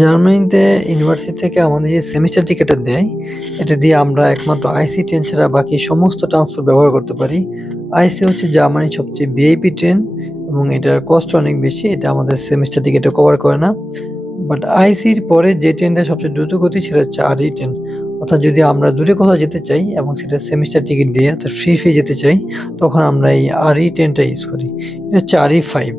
জার্মানিতে ইউনিভার্সিটি থেকে আমাদের যে সেমিস্টার টিকেটটা দেয়, এটা দিয়ে আমরা একমাত্র আইসি ট্রেন ছাড়া বাকি সমস্ত ট্রান্সপোর্ট ব্যবহার করতে পারি। আইসি হচ্ছে জার্মানির সবচেয়ে ভিআইপি ট্রেন এবং এটার কস্ট অনেক বেশি। এটা আমাদের সেমিস্টার টিকেটে কভার করে না। বাট আইসির পরে যে ট্রেনটা সবচেয়ে দ্রুতগতি সেটা হচ্ছে আরই ট্রেন। অর্থাৎ যদি আমরা দূরে কোথাও যেতে চাই এবং সেটা সেমিস্টার টিকিট দিয়ে অর্থাৎ ফ্রি যেতে চাই, তখন আমরা এই আরই ট্রেনটা ইউজ করি। এটা হচ্ছে আরই 5।